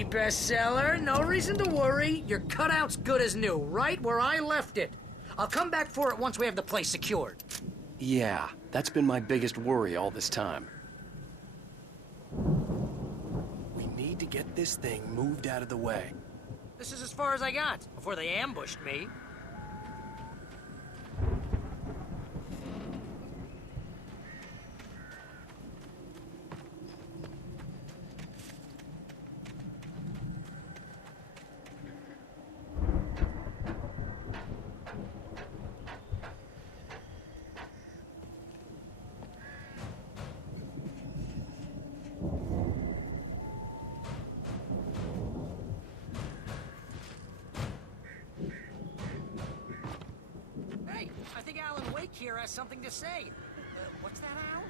Repeat bestseller, no reason to worry. Your cutout's good as new, right where I left it. I'll come back for it once we have the place secured. Yeah, that's been my biggest worry all this time. We need to get this thing moved out of the way. This is as far as I got, before they ambushed me. Here has something to say. What's that, Al?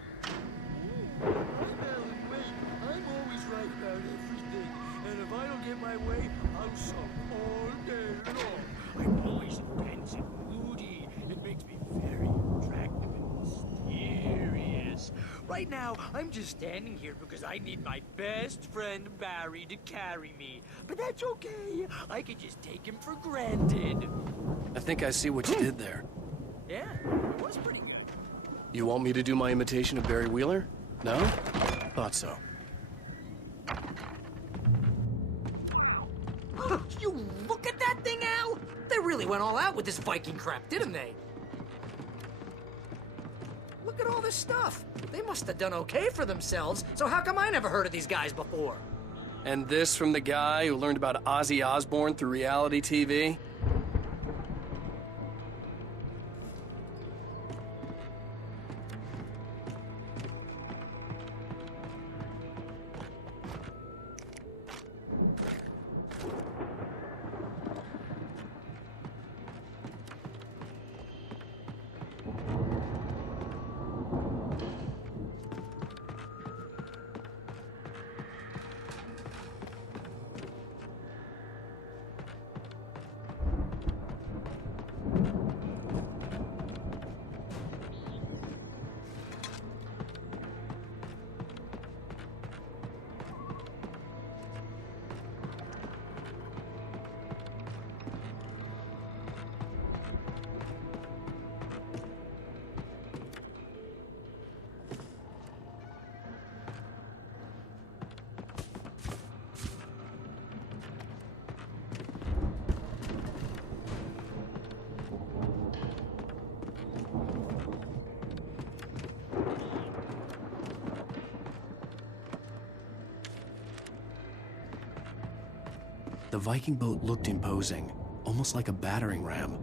I'm Alan Wake. I'm always right about everything. And if I don't get my way, I'll sulk all day long. I'm always intense and moody. It makes me very attractive and mysterious. Right now, I'm just standing here because I need my best friend Barry to carry me. But that's okay. I can just take him for granted. I think I see what you did there. Yeah, it was pretty good. You want me to do my imitation of Barry Wheeler? No? Thought so. Wow. You look at that thing, Al! They really went all out with this Viking crap, didn't they? Look at all this stuff. They must have done okay for themselves, so how come I never heard of these guys before? And this from the guy who learned about Ozzy Osbourne through reality TV? The Viking boat looked imposing, almost like a battering ram.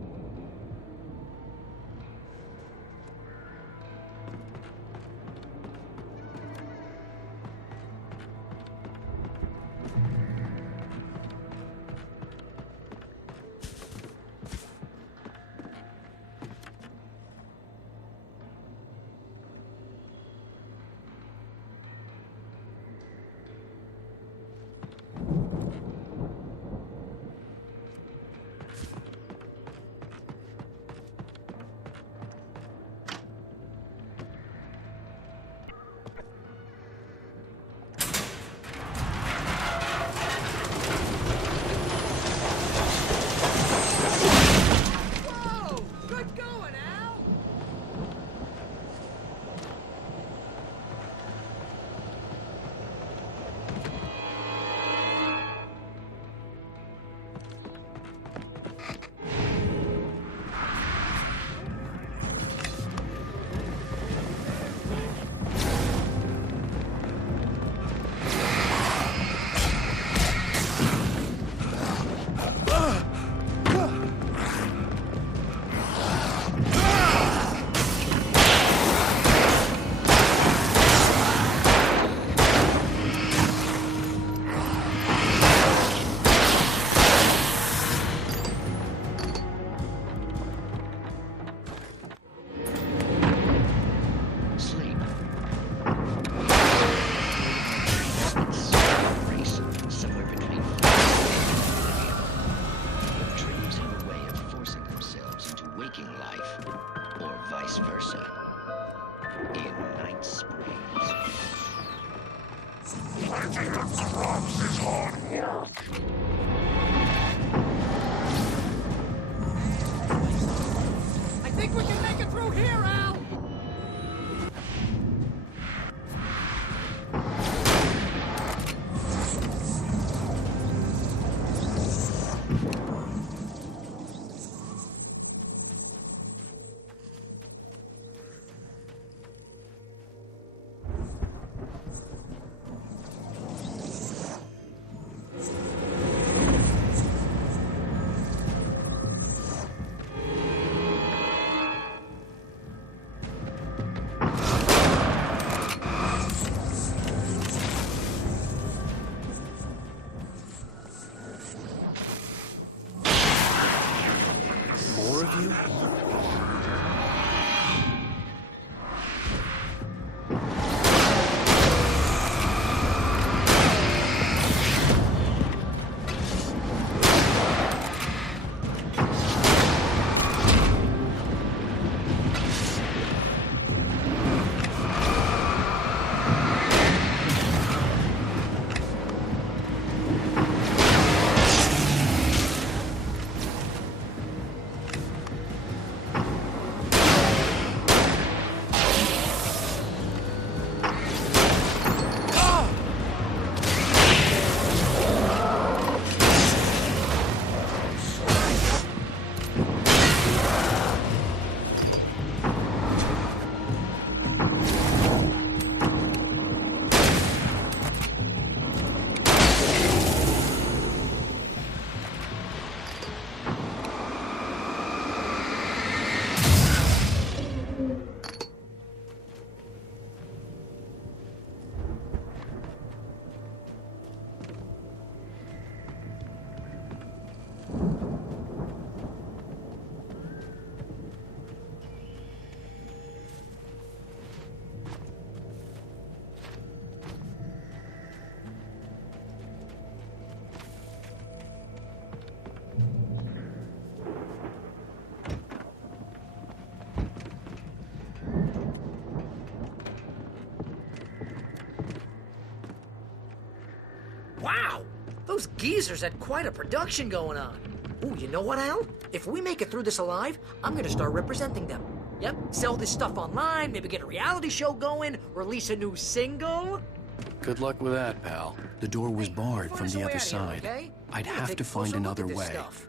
you? Wow! Those geezers had quite a production going on. Ooh, you know what, Al? If we make it through this alive, I'm gonna start representing them. Yep, sell this stuff online, maybe get a reality show going, release a new single. Good luck with that, pal. The door was barred from the other side. Okay? I'd I'm gonna have take to a closer find look at another this way. stuff.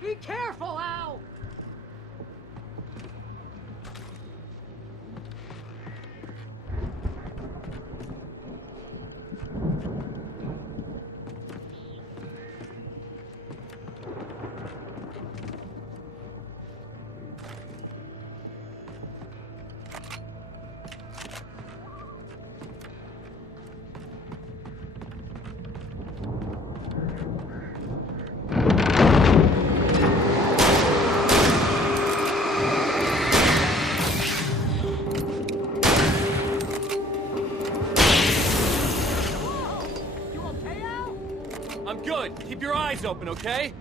Be careful, Al! I'm good. Keep your eyes open, okay?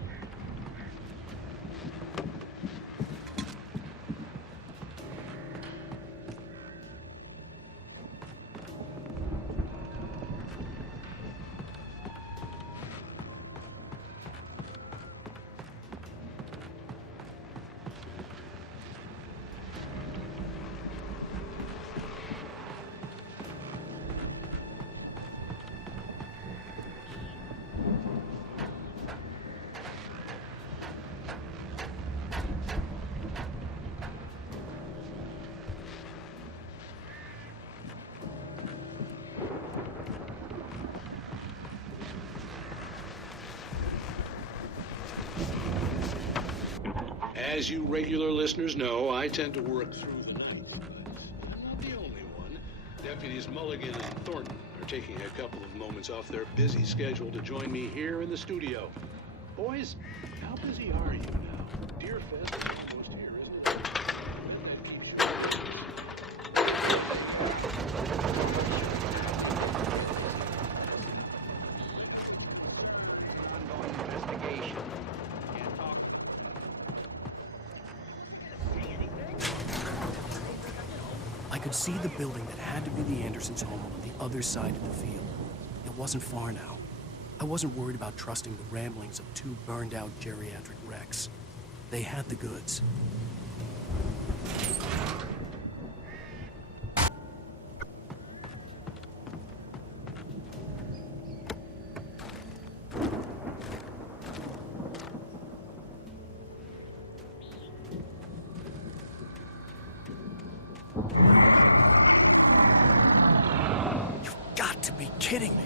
As you regular listeners know, I tend to work through the night. But I'm not the only one. Deputies Mulligan and Thornton are taking a couple of moments off their busy schedule to join me here in the studio. Boys, how busy are you now? Deerfest is almost here, isn't it? That keeps you... I could see the building that had to be the Andersens' home on the other side of the field. It wasn't far now. I wasn't worried about trusting the ramblings of two burned-out geriatric wrecks. They had the goods. You've got to be kidding me.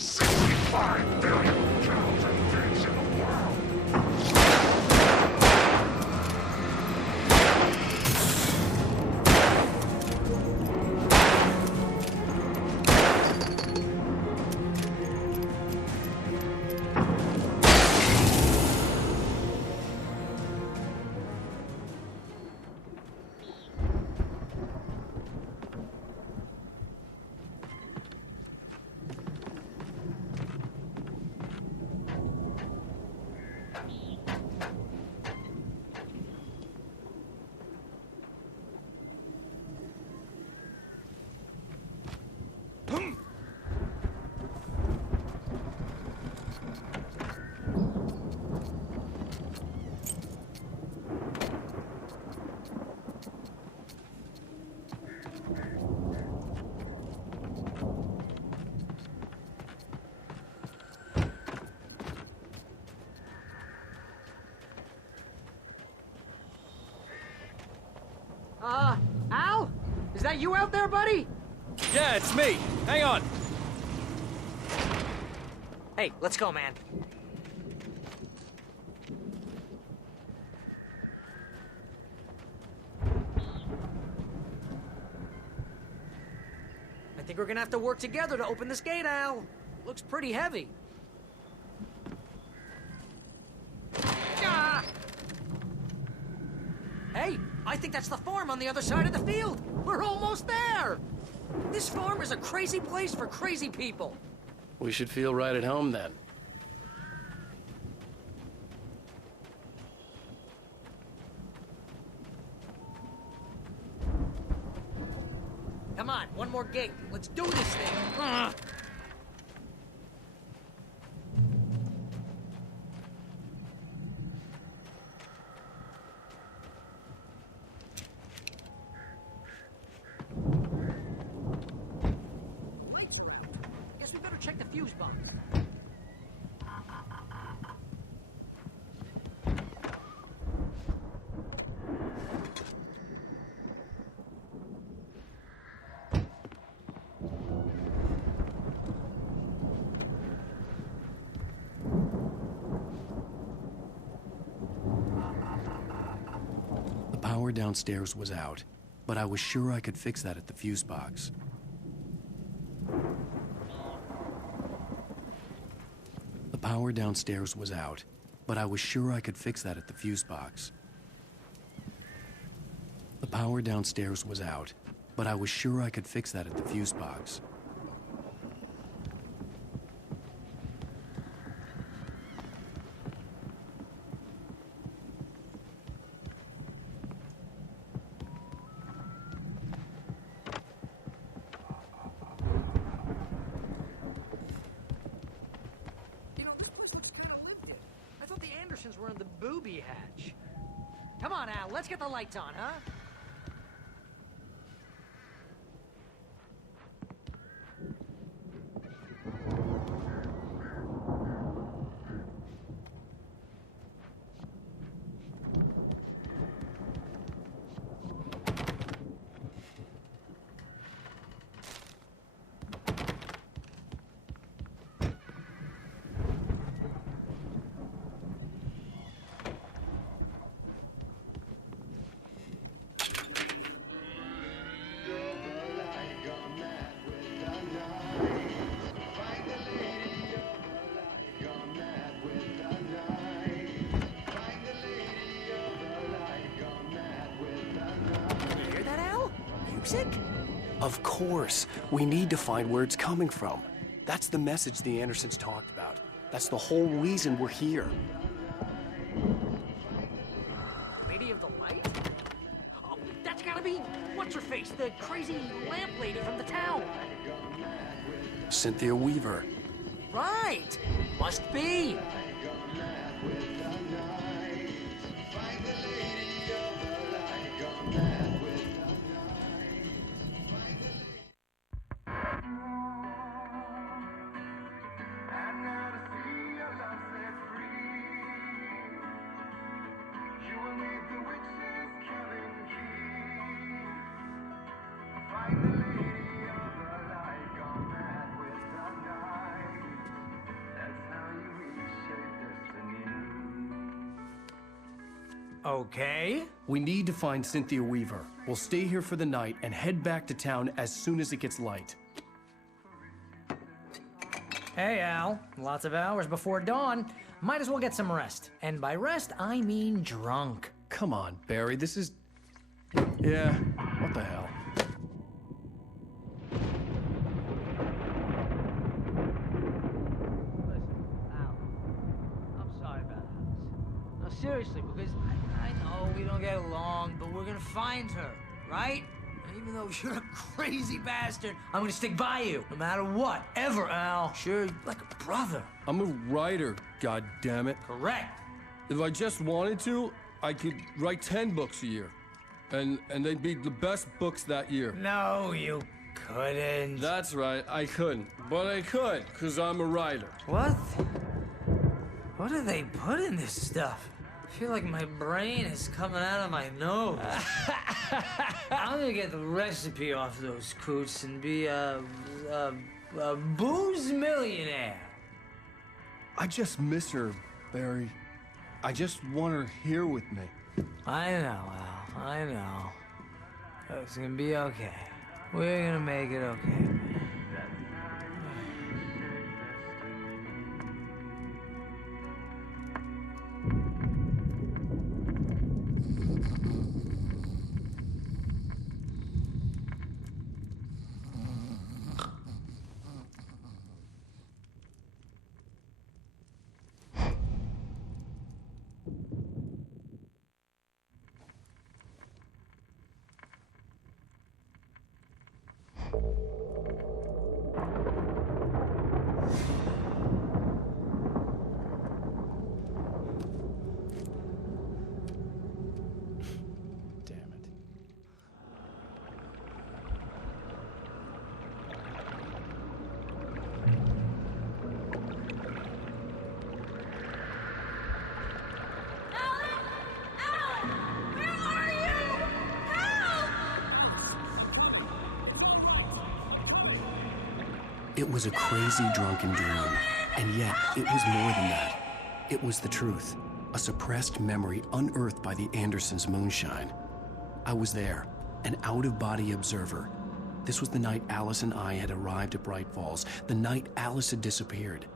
65 billion cows and pigs in the world. Al? Is that you out there, buddy? Yeah, it's me. Hang on. Hey, let's go, man. I think we're gonna have to work together to open this gate, Al. Looks pretty heavy. Ah! Hey, I think that's the farm on the other side of the field. We're almost there. This farm is a crazy place for crazy people. We should feel right at home then. Come on, one more gate. Let's do this thing. Lights are out. Guess we better check the fuse box. The power downstairs was out, but I was sure I could fix that at the fuse box. The power downstairs was out, but I was sure I could fix that at the fuse box. The power downstairs was out, but I was sure I could fix that at the fuse box. You know, this place looks kind of lived in. I thought the Andersens were in the booby hatch. Come on, Al, let's get the lights on, huh? You hear that, Al? Music? Of course. We need to find where it's coming from. That's the message the Andersens talked about. That's the whole reason we're here. Lady of the Light? Oh, that's gotta be what's-her-face, the crazy lamp lady from the town. Cynthia Weaver. Right. Must be. Okay. We need to find Cynthia Weaver. We'll stay here for the night and head back to town as soon as it gets light. Hey, Al. Lots of hours before dawn. Might as well get some rest. And by rest, I mean drunk. Come on, Barry, this is... Yeah, what the hell? Seriously, because I know we don't get along, but we're gonna find her, right? And even though you're a crazy bastard, I'm gonna stick by you, no matter what, ever, Al. Sure, like a brother. I'm a writer, goddammit. Correct. If I just wanted to, I could write 10 books a year. And they'd be the best books that year. No, you couldn't. That's right, I couldn't. But I could, because I'm a writer. What? What do they put in this stuff? I feel like my brain is coming out of my nose. I'm gonna get the recipe off those coots and be a booze millionaire. I just miss her, Barry. I just want her here with me. I know, Al. I know. It's gonna be okay. We're gonna make it okay. It was a crazy drunken dream, and yet it was more than that. It was the truth, a suppressed memory unearthed by the Andersens' moonshine. I was there, an out-of-body observer. This was the night Alice and I had arrived at Bright Falls, the night Alice had disappeared.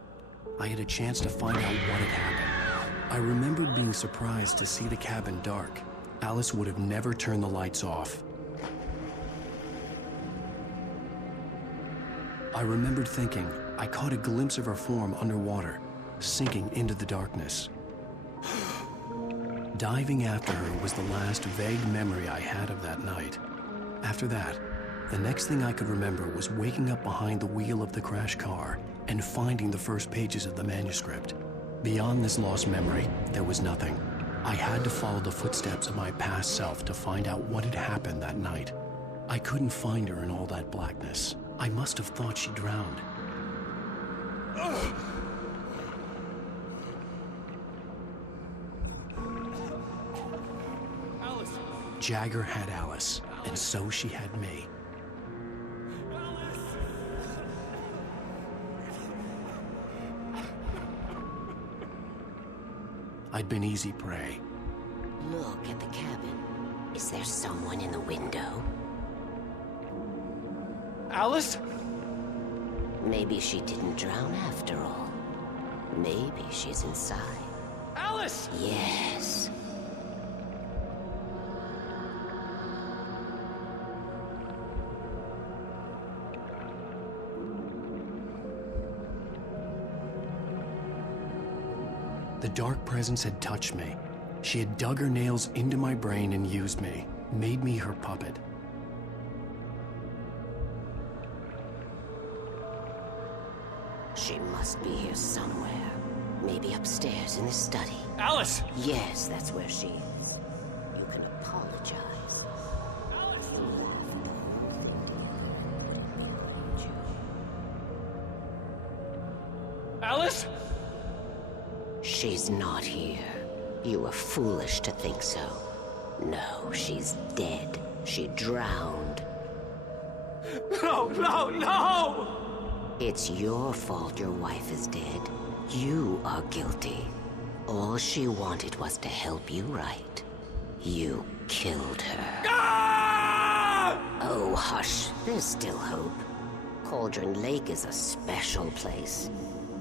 I had a chance to find out what had happened. I remembered being surprised to see the cabin dark. Alice would have never turned the lights off. I remembered thinking I caught a glimpse of her form underwater, sinking into the darkness. Diving after her was the last vague memory I had of that night. After that, the next thing I could remember was waking up behind the wheel of the crashed car and finding the first pages of the manuscript. Beyond this lost memory, there was nothing. I had to follow the footsteps of my past self to find out what had happened that night. I couldn't find her in all that blackness. I must have thought she drowned. Alice! Jagger had Alice, and so she had me. I'd been easy prey. Look at the cabin. Is there someone in the window? Alice? Maybe she didn't drown after all. Maybe she's inside. Alice! Yes. The dark presence had touched me. She had dug her nails into my brain and used me, made me her puppet. She must be here somewhere. Maybe upstairs in the study. Alice! Yes, that's where she is. You can apologize. Alice? She's not here. You were foolish to think so. No, she's dead. She drowned. No, no, no! It's your fault your wife is dead. You are guilty. All she wanted was to help you right. You killed her. Ah! Oh, hush. There's still hope. Cauldron Lake is a special place.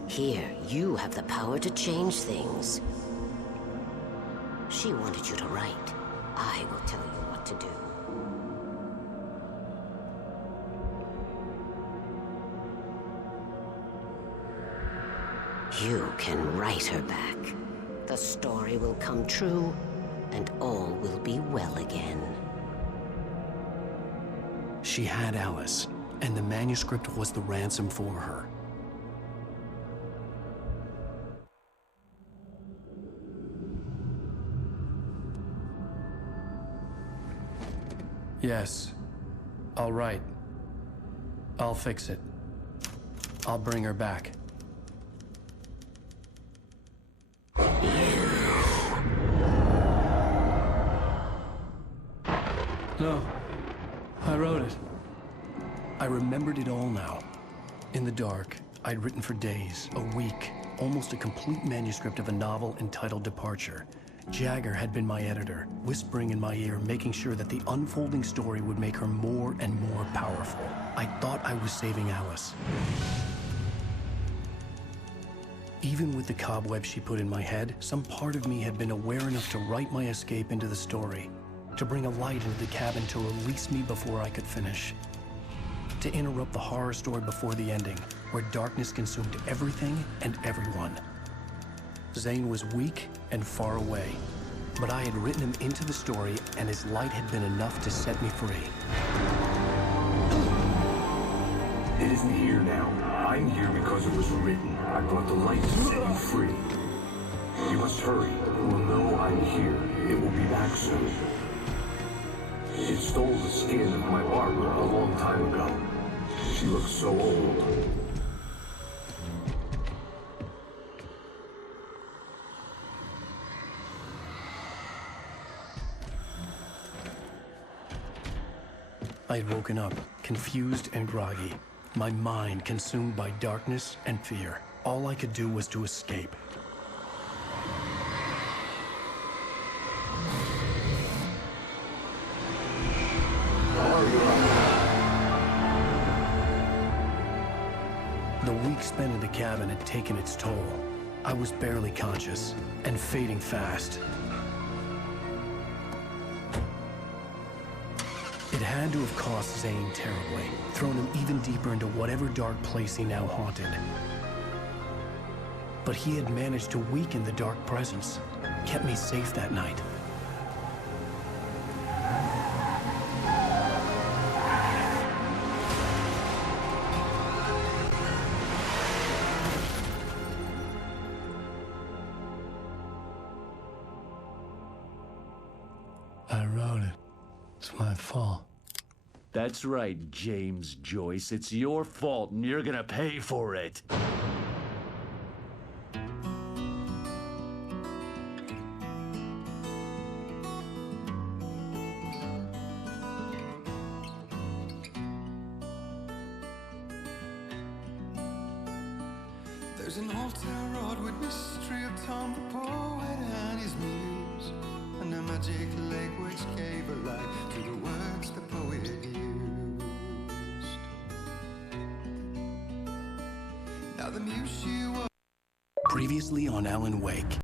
Here, you have the power to change things. She wanted you to write. I will tell you what to do. You can write her back. The story will come true, and all will be well again. She had Alice, and the manuscript was the ransom for her. Yes. I'll write. I'll fix it. I'll bring her back. No. I wrote it. I remembered it all now. In the dark, I'd written for days, a week, almost a complete manuscript of a novel entitled Departure. Jagger had been my editor, whispering in my ear, making sure that the unfolding story would make her more and more powerful. I thought I was saving Alice. Even with the cobwebs she put in my head, some part of me had been aware enough to write my escape into the story, to bring a light into the cabin to release me before I could finish, to interrupt the horror story before the ending, where darkness consumed everything and everyone. Zane was weak and far away, but I had written him into the story, and his light had been enough to set me free. It isn't here now. I'm here because it was written. I brought the light to set you free. You must hurry. It will know I'm here. It will be back soon. It stole the skin of my barber a long time ago. She looks so old. I had woken up, confused and groggy, my mind consumed by darkness and fear. All I could do was to escape. The week spent in the cabin had taken its toll. I was barely conscious and fading fast. It had to have cost Zane terribly, thrown him even deeper into whatever dark place he now haunted. But he had managed to weaken the dark presence, kept me safe that night. I wrote it. It's my fault. That's right, James Joyce. It's your fault, and you're gonna pay for it. There's an old town road with mystery of Tom the poet and his muse, and a magic lake which gave a light to the words the poet used. Now the muse she was. Previously on Alan Wake.